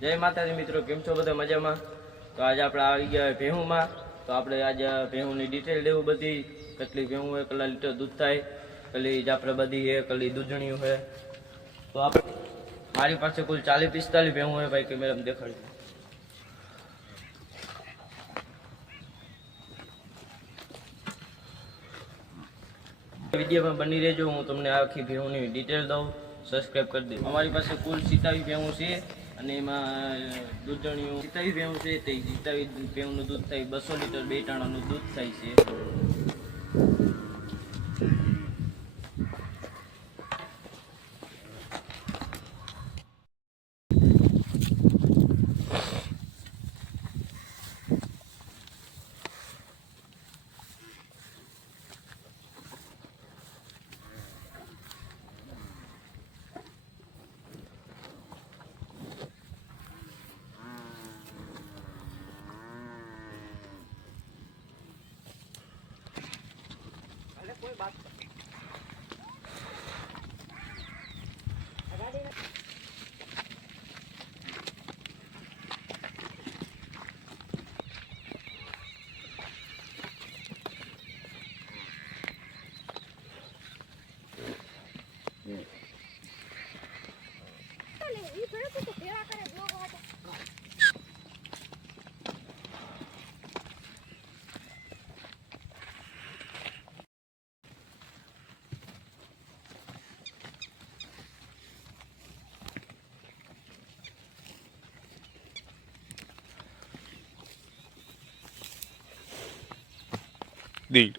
જય માતાજી મિત્રો, કેમ છો બધા મજામાં? તો આજે આપણે આવી ગયા ભેહુંમાં. તો આપણે આજે ભેહુંની ડિટેલ લેવું બધી, કેટલી ભેહું હોય, કેટલા લીટર દૂધ થાય, કલી જાફરે બધી છે, કલી દૂધણીયું છે. તો આપણે મારી પાસે કુલ 40-45 ભેહું હોય ભાઈ, કે મેડમ દેખાડી વિડીયોમાં બની રહેજો. હું તમને આખી ભેહુંની ડિટેલ દઉં. સબસ્ક્રાઈબ કરી દે. અમારી પાસે કુલ 27 ભેહું છે અને એમાં દૂધણીયું 27 ભેહું છે. તે 27 ભેહુંનું દૂધ થાય 200 લીટર, 2 ટાણાનું દૂધ થાય છે. कोई बात Deed.